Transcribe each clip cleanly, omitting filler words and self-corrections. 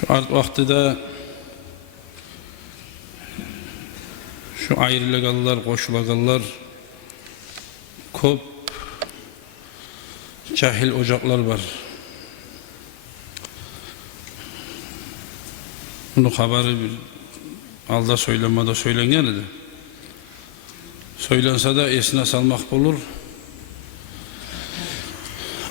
Şu art vaxtıda şu ayrılığallar, qoşulağallar, köp cahil ocaklar var. Bunu haberi bir alda söylenmede söylengen idi. Söylense de esine salmak olur.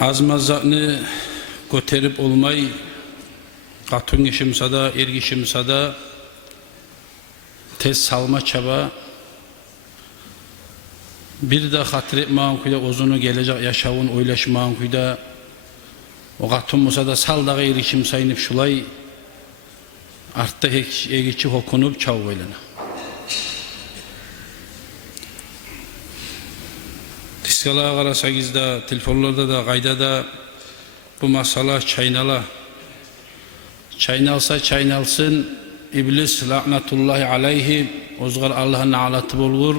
Az mazzatını göterip olmay, katın işimse da, ergişimse da tez salma çaba. Bir de hatır etmağın kuyda ozunu gelecek yaşavun oylaşmağın kuyda o katın olsa da saldağı erişim sayınıp şulay artta egiçi hokunup çav oylana. Diskalığa qarasagizda, telefonlarda da, qayda da bu masala çaynala. Çaynalsa çaynalsın, iblis la'natullahi aleyhi, ozgar Allah'ın na'latı bolgur.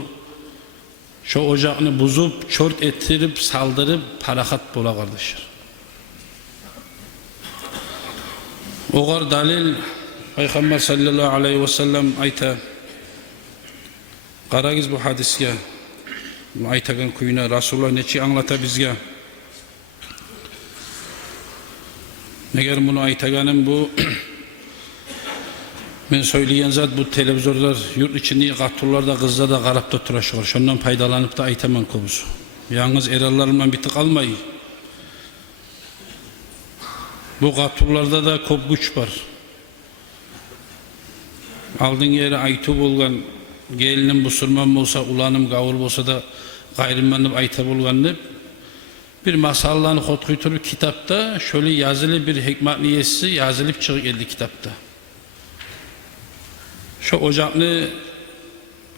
Şu ocağını buzup, çort ettirip, saldırıp, parahat bola kardeşler. Oğar dalil, Peygamber sallallahu aleyhi ve sellem ayta, qaragiz bu hadisge, aytagan kuyuna, Rasulullah neçi anlata bizge. Neger bunu aytaganım bu, men söyleyen zat bu televizorlar, yurt içindeki katullarda, kızlar da qarab da turaşır. Şundan faydalanıp da aytaman kobusu. Yalnız erallarımdan biti kalmayı. Bu katullarda da kop güç var. Aldın yeri aytı bolgan, gelinim busurman olsa, ulanım gavur olsa da gayrımanıp ayta bolganını bir masallarını hotkuyturup kitapta şöyle yazılı bir hikmet niyesi yazılıp çıkıp geldi kitapta. Şu ocakını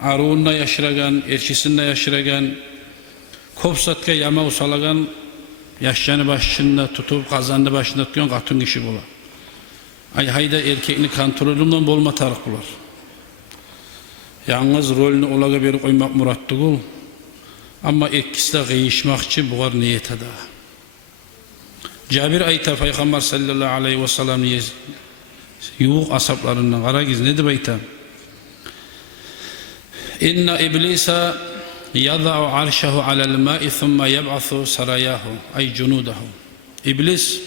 arığında yaşıragan, erçisinde yaşıragan, kopsatka yama usalagan, yaşyanı başında tutup kazandı başında tutuyan katın kişi bola. Ay hayda erkekini kontrolünden bolma tarık bular. Yalnız rolünü olaga beri koymak muratlı kul. Ama ikkisi de gıyışmakçı buğar niyete da. Cabir ayta Peygamber sallallahu aleyhi ve sellem yuğuk asaplarından qaragiz ne deb ayta? İnna iblisa yada'u arşahu alal ma'i thumma yab'athu sarayahu ay junudahu. İblis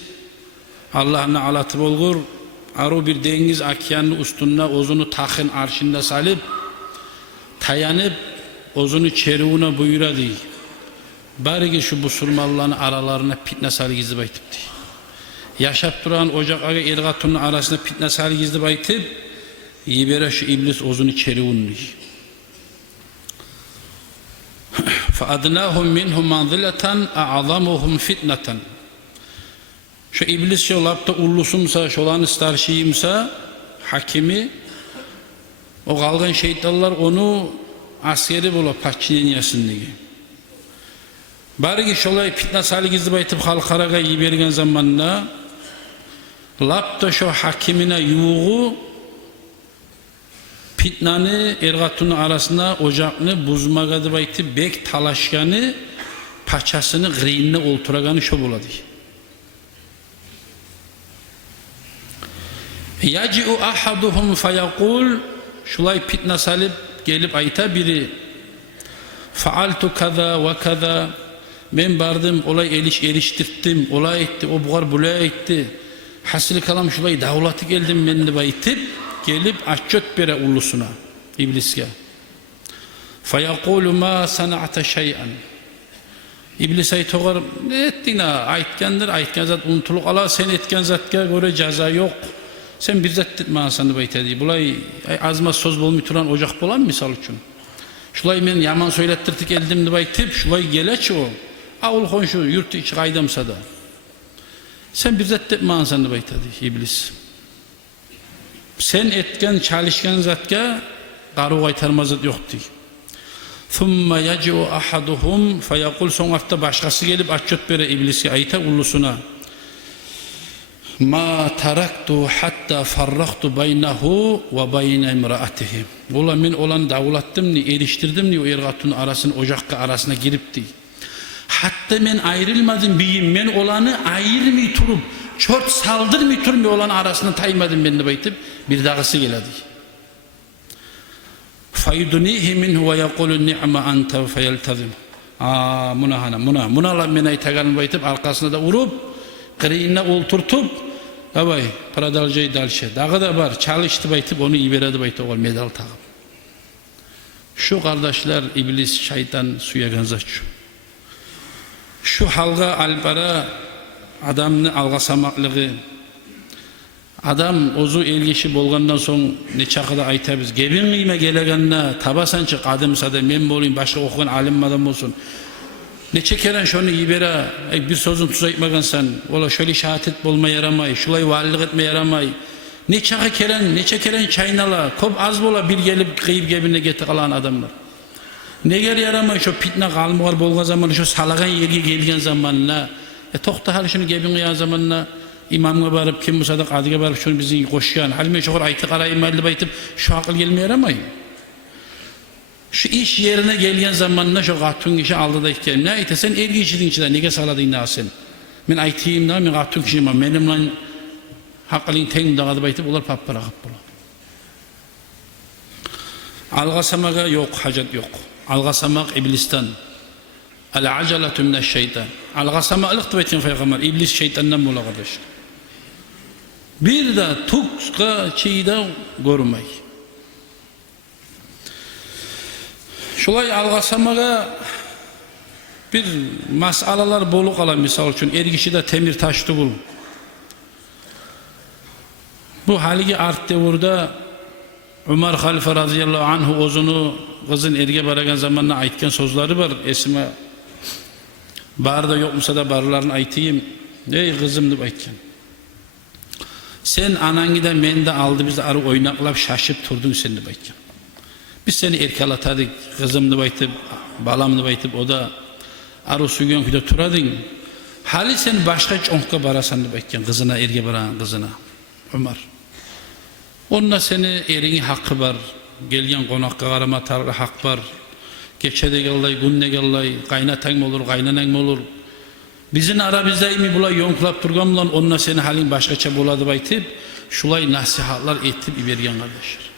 Allah'ın alatı bolgur aru bir dengiz akyanın üstünde ozunu takın arşında salip tayanıp ozunu çeruğuna buyuradı. Bari ki şu busurmalların aralarına fitne salı gizli baytıptı. Yaşap duran ocak aga ergatunun arasında fitne salı gizli baytıp yibere şu iblis ozunu çeruğunu. فَاَدْنَاهُمْ مِنْهُمْ مَنْزِلَةً اَعَظَمُهُمْ فِتْنَةً. Şu iblis şolapta ullusumsa, şolanı starşiyimsa, hakimi, o kalgan şeytanlar onu askeri bula paççinin yasındaki. Bari ki şolay fitne salı gizli baytıp halkaraga yibergen zamanla, lapta şu hakimine yuğu, fitnanı ergatunun arasında ocakını buzmagadı baytıp bek talaşkanı, paçasını gıriyinine olturaganı şo buladı. Yaci'u ahaduhum fayaqul, şulay fitne salip gelip ayta biri faaltu kaza ve kaza, ben bardım olay eriştirttim, olay etti, o buğar bulay etti, hasili kalam şulay davlatı geldim ben de baytıp gelip aççöt bere ullusuna ibliske fayaqulu ma sana'ta şey'an. İblis aytoğar ne ettin ha aytkendir, aytken zat unutuluk ala, sen etken zatka göre ceza yok, sen bir zat etme sandı baytedi. Bulay azma söz bolmuy turan ocak bolan misal üçün. Şulay men yaman söylettirdik geldim de baytıp şulay geleç o. Avul konşu yurt içi qaydamsa da. Sen bir zat etme sandı baytedi iblis. Sen etken çalışkan zatka qaru qaytarma zat yoktu. Thumma yaci'u ahaduhum fayaqul, soňarda başkası gelip açıp bere iblisi ayta ullusuna. Ma taraktu hatta farraqtu baynahu ve bayna imraatihi. Ola men olan davlattım ni eriştirdim ni o ergatun arasını ocakka arasına giripti. Hatta men ayrılmadım biyim, men olanı ayırmay turup çört saldırmay turmay olan arasını taymadım ben de baytip bir dağısı geledi. Faydunihi minhu ve yaqulu ni'ma anta feyeltazim. Muna men aytaganım baytip arkasına da vurup kırıyına olturtup abay paradalcay dalşe dağı da var çalıştı baytip onu iberedi baytip o medal tağıp. Şu kardeşler iblis şeytan suya ganzaçu. Şu halga albara adamını algasamaklığı adam ozu elgişi bolgandan son ne çakıda aytabız. Gebin miyime gelegenine tabasan çık adımsa men bolayım başka okuyan alim adam olsun. Neçe keren şunu ibera bir sözün tuz aytmagan sen. Ola şöyle şahadet bolma yaramay, şulay valilik etme yaramay. Neçe keren çaynala, kop az bola bir gelip kıyıp gebine geti kalan adamlar. Neger yaramay şu pitne kalmıgar bolgan zamanı, şu salagan yerge gelgen zamanına. Toqta hal şunu gebin ya zamanına imamga barıp kim musadak adıga barıp şunu bizi koşuyan. Halime şokur aytı qarayım malli baytıp şu akıl gelme yaramay. Şu iş yerine gelgen zamanına şu gatun kişi aldı da ikkelim. Ne ayta sen ergi işidin içinde nege saladın da sen. Men aytayım da men gatun kişiyim ama benim lan hakkılın teğim dağıdı baytıp onlar pappara kap bula. Algasamaga yok, hacet yok. Algasamak iblistan. Al-acalatu mineşşeytan. Algasamalık da baytın peygamber. İblis şeytandan bula kardeş. Bir de tukka çiğde görmey. Şulay algasamaga bir masalalar bolu kalan misal için ergişi de temir taş tuğul. Bu haligi art devirde Ömer Halife radıyallahu anhu ozunu kızın erge baragan zamanına aytken sözleri var. Esime barda yokmusa da barlarını aytayım. Ey kızım deb aytken. Sen anangi de men de aldı biz de arı oynaklap şaşıp turdun sen deb aytken. Biz seni erkalatadık, kızım deb aytıp, balam deb aytıp o da arı suygan kuyda turadın. Hali sen başka çonkka barasan deb aytken kızına erge baragan kızına. Ömer. Onunla seni erini hakkı var. Gelgen konakka karama tarla hak var. Geçede gellay, günne gellay, kaynatan mı olur, kaynanan mı olur. Bizim ara bizde mi bulay yonklap durgamlan onunla seni halin başkaça buladı baytıp, şulay nasihatlar etip ibergen kardeşler.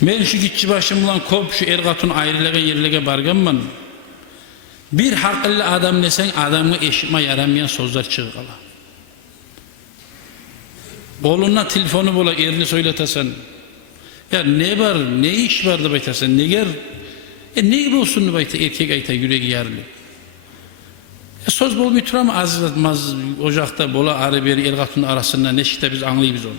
Men şu gitçi başımdan kop şu ergatun ayrılığa yerliğe barganman. Bir haklı adam desen adamı eşitme yaramayan sözler çıkala. Oğluna telefonu bola erini söyletesen. Ya ne var, ne iş vardı baytasen, ne ger? Ne gibi olsun bayta erkek ayta yüreği yarılı. Söz bol mütür ama azmaz ocakta bola arı beri ergatun arasında ne şişte biz anlayız onu.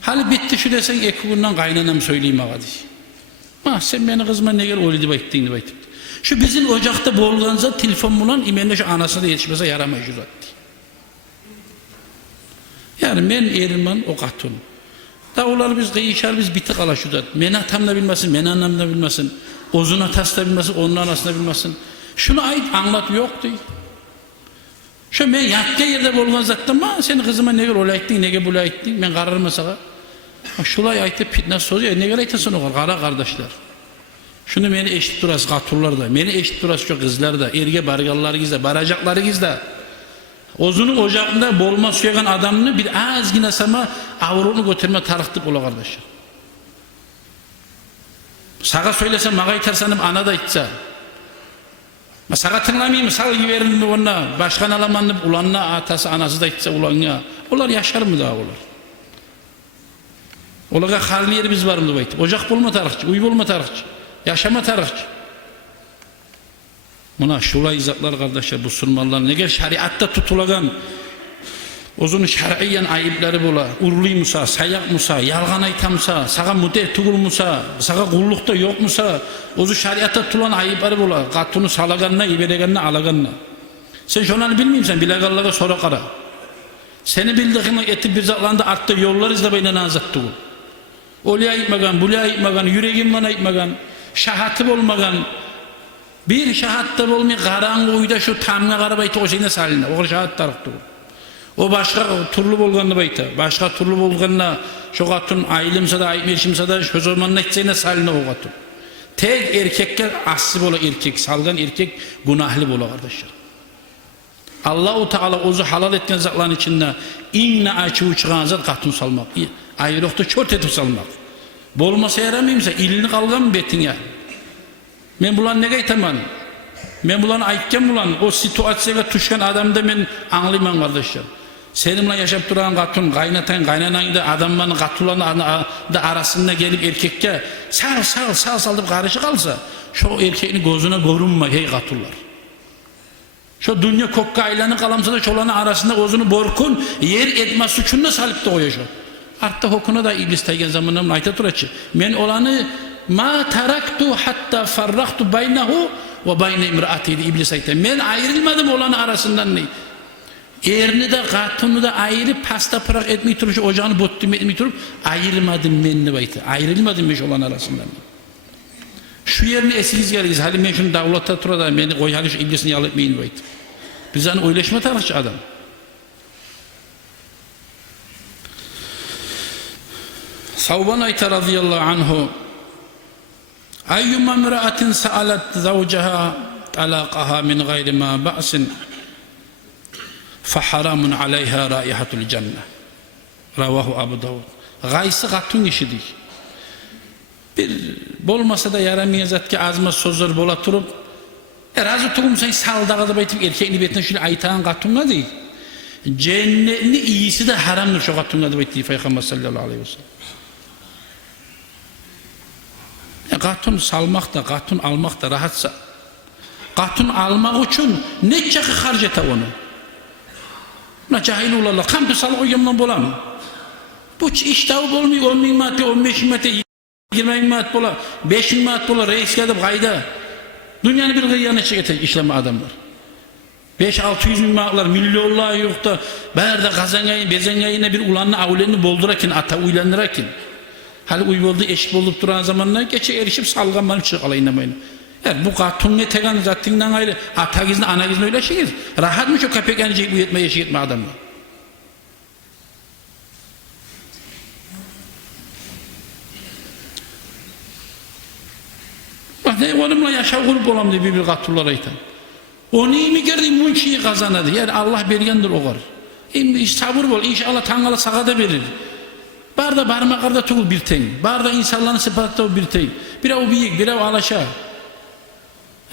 Hali bitti şu desen iki günden kaynanam söyleyeyim ağadı. Sen beni kızma ne ger öyle bayttın baytıp. Şu bizim ocakta bolganza telefon bulan imenle şu anasına yetişmese yaramayız uzattı. Yani men erimman o katun. Dağlar biz kıyışar biz bitik alaşudat. Men atam da bilmesin, men anam da bilmesin. Ozun atası da bilmesin, onun anası da bilmesin. Şunu ait anlat yok değil. Şu men yatkı yerde bolgan zattım ma senin kızıma ne gel öyle ettin, ne gel böyle ettin. Men kararım mesela. Şulay aytıp fitne soruyor. Ne gel aytasın o kara kardeşler. Şunu beni eşit durası katurlar da, beni eşit durası çok kızlar da, erge bargalları gizde, baracakları gizde. Ozunun ocağında bolma suyagan adamını bir az yine sama avrunu götürme tarıktık ola kardeşler. Sağa söylesem mağa itersanım ana da itse. Sağa tınlamayayım sal gibi verin mi ona başkan alamanı ulanına atası anası da itse ulanına. Onlar yaşar mı daha olur? Olaga halini yeri biz var mı bayt? Ocak bolma tarıkçı, uy bolma tarıkçı, yaşama tarıkçı. Buna şulay izatlar kardeşler bu sunmalar ne gel şeriatta tutulagan ozunu şer'iyen ayıpları bola urluy musa, sayak musa, yalgan aytamsa, sağa müddet tugul musa, sağa kullukta yok musa, ozu şeriatta tutulan ayıpları bola, katunu salaganna, ibereganna, alaganna. Sen şunları bilmeyeyim bilegallaga sonra kara. Seni bildiğini etip bir zatlanda arttı yollar izlebeyle nazattı bu. Olya ayıpmagan, bulya ayıpmagan, yüreğim bana ayıpmagan, şahatı olmagan, bir şahatta olmay karanlık uyda şu tamga qarab aytı o şeyine salina. O şahat tarıktı. O başka turlu bolganını bayta. Başka turlu bolganına şu katun ayılımsa da aytmerşimsa da şu zamanla etsene salina o katun. Tek erkekler aslı bola erkek, salgan erkek günahlı bola kardeşler. Allah-u Teala ozu halal etken zatların içinde inne açığı çıkan zat katun salmak. Ayrıqda çort etip salmak. Bolmasa yaramayımsa ilini kalgan mı betin ya? Men bulan ne gaytaman? Men bulan aytken bulan o situasiyaya tuşkan adamda men anlayman kardeşler. Seninle yaşap duran katun, kaynatan, kaynanayın da adamların katulanın da arasında gelip erkekke sal deyip karışı kalsa şu erkeğini gözüne görünme hey katullar. Şu dünya kokka aylanı kalamsa da çolanın arasında gözünü borkun yer etmez suçunu salıp da koyuyor şu. Artta hokuna da iblis taygen zamanlarımın ayta turaçı. Men olanı ma taraktu hatta farraktu baynahu ve bayne imraatiydi iblis ayta. Men ayrılmadım olanın arasından ne? Erini de katunu da ayırıp pasta pırak etmeyi durup, ocağını bottum etmeyi durup ayrılmadım menni bayta. Ayrılmadım ben olan arasından. Şu yerini esiz geliriz. Hali ben şunu davlatta turada beni koy hali şu iblisini yalıtmayın bayta. Biz hani oyleşme tarafçı adam. Savban ayta radıyallahu anhu ayyuma mıraatin sa'alat zavcaha talaqaha min gayri ma ba'sin فَحَرَامٌ عَلَيْهَا رَائِحَةُ الْجَنَّةِ Ravahu Abu Davud. Gaysi katun işidir. Bir bolmasa da yaramayacak ki azma sözler bola turup razı turum sen saldağı da baytıp erkeğini betine şöyle aytağın katunla değil. Cennetini iyisi de haramdır şu katunla da baytıp Peygamber sallallahu aleyhi ve sellem. Katun salmak da katun almak da rahatsa katun almak için ne çakı harcata onu. Buna cahil olarlar. Kampı salı uyumdan bola mı? Bu iştahı olmuyor. 10 bin madde, 15 bin madde, 20 bin madde bola, 5 bin madde bola, reis gelip kayda. Dünyanın bir kıyana çekecek işleme adamlar. 5-600 bin maddeler, milyonlar yok da, berde kazanayın, bezengayına bir ulanını, avlenini boldurakin, ata uylandırakin. Hali uyboldu, eşit olup duran zamanlar geçe erişip salganmanı çıkalayın demeyin. Yani bu katun ne tegan zattiğinden ayrı ata gizli ana gizli öyle şeyiz. Rahat mı şu köpek yenecek bu yetme yeşik etme adamla. Bak ne onunla yaşa kurup olam diye bir katullara iten. O neyimi geldi münçiyi kazanadı. Yani Allah bergendir o kadar. Sabır bol inşallah Tanrı sakada verir. Barda parmaklarda tuğul bir ten. Barda insanların sıfatı bir ten. Biri o büyük, biri o alaşağı.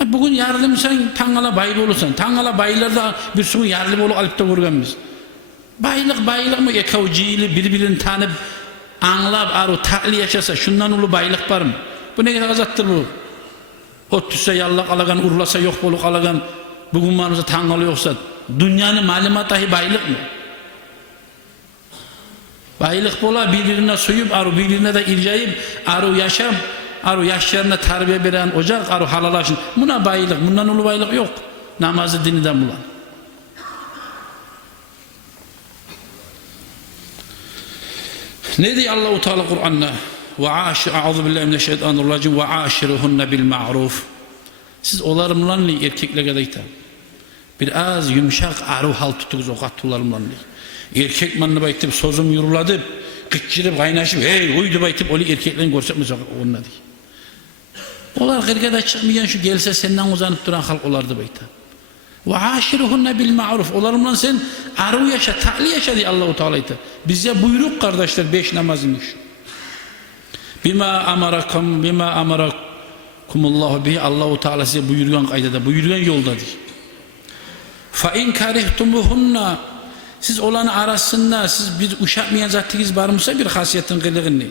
Bugün yardım sen Tanrı'la baylı olursan, Tanrı'la bayılarda bir sürü yardım olup alıp da vurganımız. Baylık mı ekavcıyla birbirini tanıp, anlap, arı, takli yaşasa, şundan ulu baylık var mı? Bu ne kadar azattır bu? Ot düşse yallak alagan, urlasa yok boluk alagan, bugün manımıza Tanrı'lı yoksa, dünyanın malumat dahi baylık mı? Baylık bola birbirine suyup, arı birbirine de ircayıp, arı yaşam, arı yaşlarına terbiye veren ocak, arı halalaşın. Buna bayılık, bundan ulu bayılık yok. Namazı dininden bulan. Ne diyor Allah-u Teala Kur'an'da? Euzubillahimineşşeytanirracim ve aşiruhunne bil ma'ruf. Siz olarımlanlı erkekle kadar biraz yumuşak arı hal tutuğuz o kattularımlanlı. Erkek manını baytıp, sözüm yuruladı, kıçırıp, kaynaşıp, hey uydu baytıp, öyle erkeklerini görsekmez onunla değil. Onlar kırgada çıkmayan şu gelse senden uzanıp duran halk olardı bayta. Ve aşiruhunne bil ma'ruf. Olarımla sen arı yaşa, ta'li yaşa diye Allah-u Teala'ydı. Bize buyruk kardeşler 5 namazıymış. Bima amarakumullahu bihi Allah-u Teala size buyurgan kaydada, buyurgan yolda diye. Fa in karihtumuhunna siz olanı arasında siz bir uşakmayan zattınız var mısa bir hasiyetin kılığını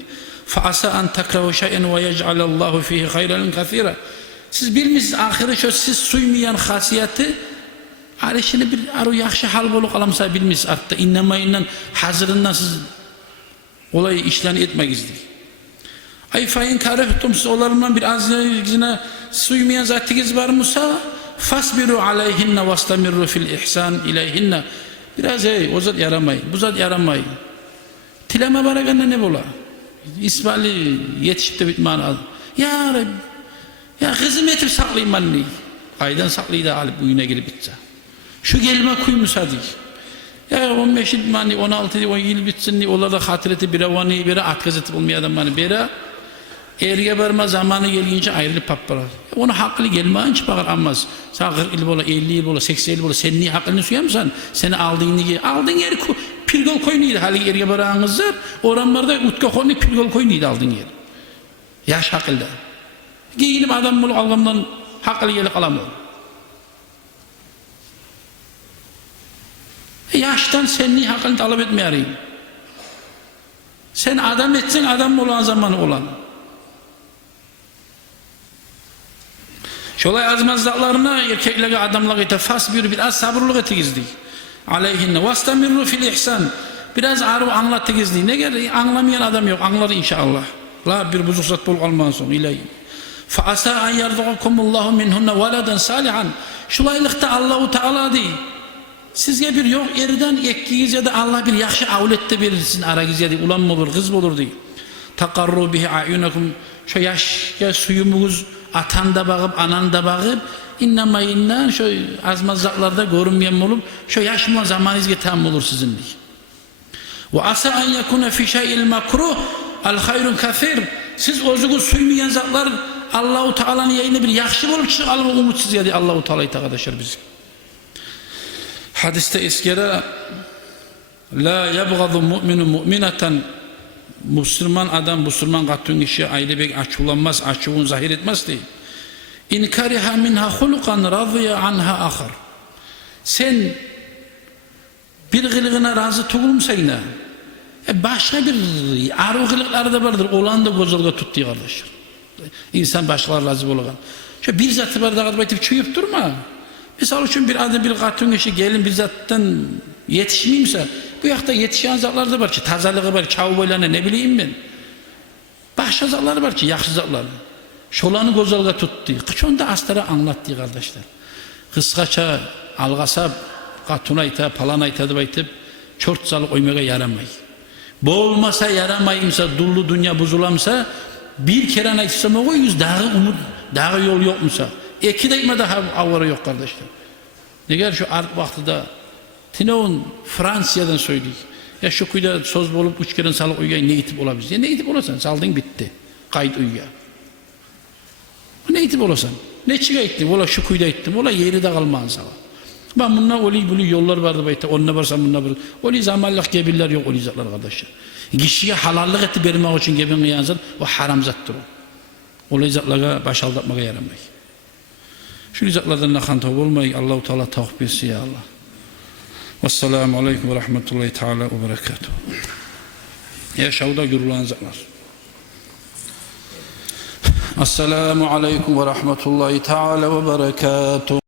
فَعَسَا أَنْ تَكْرَهُ شَيْءًا وَيَجْعَلَ اللّٰهُ ف۪يهِ خَيْرًا كَثِيرًا siz bilmişsiniz ahire şu siz suymayan hasiyeti arışını bir arı yakşı hal bolu kalamsa bilmişsiniz artta innemayından hazırından siz olayı işlerini etmek değil. Ay fayin karehtum siz olarından bir azizine suymayan zattınız var mısa فَاسْبِرُوا عَلَيْهِنَّ وَاسْتَمِرُّوا فِي الْاِحْسَانِ اِلَيْهِنَّ biraz o zat yaramayın, bu zat yaramayın. Tileme barakanla ne bola? İsmail'i yetişip de bitmanı aldım. Ya Rabbi, ya kızım yetip saklayayım ben neyi? Aydan saklayı da alıp uyuna gelip bitse. Şu gelime kuymusa değil. Ya 15 yıl mani, 16 yıl, 10 yıl bitsin diye, onlarda hatıreti bir avani, bir at gazetip olmayan adam bana, bir Erge barma zamanı gelince ayrılıp pappalar. Onu hakklı gelmeyince bakar ammaz. Sana 40 yıl bola, 50 yıl bola, 80 yıl bola sen niye hakkını suyamsan? Seni aldığın yeri pirgol koynuydu. Hali erge barağınızlar. Oranlarda utka koyunu pirgol koynuydu aldığın yeri. Yaş hakkında. Giyinim adam bunu algamdan hakklı gelip alamıyor. Yaştan sen niye hakkını talep etmeyeyim? Sen adam etsen adam olan zamanı olan. Şolay azmazlıklarına erkeklerine adamlık ete fasbir biraz sabırlık ete gizli. Aleyhinne vastamirru fil ihsan. Biraz arı anlattı gizli. Ne geldi? Anlamayan adam yok. Anlar inşallah. La bir buzuk bol alman son ilahi. Fa asa an yarzukumullahu minhunna veladan salihan. Şulaylıkta Allahu Teala değil. Sizge bir yok yerden ekkiyiz ya da Allah bir yaxşı avlette verirsin aragız ya da ulan mı olur kız mı olur diye. Takarru bihi ayunakum şu yaşga suyumuz atan da bağıp anan da bağıp innamayinnan şu azmazlıklarda görünmeyen olup şu yaşma zamanınızga tam olur sizin diye. Ve asa an yakuna fi şey'il makruh al hayrun kafir. Siz ozuğu suymayan zatlar Allahu Teala'nın yayını bir yaxşı olup çıkıp alma umutsuz ya diye Allahu Teala'yı arkadaşlar biz. Hadiste eskere la yabgadu mu'minu mu'minatan Müslüman adam Müslüman katın işi ayrı bir açıklanmaz, açığını zahir etmez değil. İn kariha minha hulukan radhiya anha akhar. Sen bir gılığına razı tutulmsayna başka bir arı gılıkları da vardır. Olan da gözalga tuttuğu kardeşler. İnsan başkaları razı olagan. Şu bir zatı var da baytıp çuyup durma. Misal için bir adam bir katın işi gelin bir zattan yetişmeyimse bu yakta yetişen zatlar da var ki tazalığı var, çavu boylarına ne bileyim ben. Başka zatlar var ki yakşı zatlar. Şolanı gözalga tuttu. Kıçonda astara anlattı kardeşler. Kıskaça, algasap, katuna ita, palana ita da baytıp çort salık oymaya yaramay. Boğulmasa yaramayımsa, dullu dünya buzulamsa bir kere aytsam o yüz dağı umut, dağı yol yokmusa. İki de daha avara yok kardeşler. Ne gel şu art vaktida Tinov'un Fransa'dan söyleyik. Ya şu kuyda söz bulup üç kere salık uyuyayım ne itip olabilir? Ya ne itip olasan saldın bitti. Kayıt uyuya. Ne itip olasan? Ne çıga ettim? Ola şu kuyda ettim. Ola yeri de kalmağın sana. Ben bununla oli bulu yollar vardı bayta. Onunla varsan bununla var. Oli zamanlık gebirler yok oli zatlar kardeşler. Kişiye halallık etti vermek için gebirme yansın. O haram zattır o. Oli zatlara baş aldatmaya yaramayız. Şu izaklardan nakhan tavuk olmayı Allah-u Teala tavuk bilsin ya Allah. Vesselamu aleyküm ve rahmetullahi teala ve berekatuhu. Yaşavda görülen izaklar. Esselamu aleyküm ve rahmetullahi teala ve berekatuhu.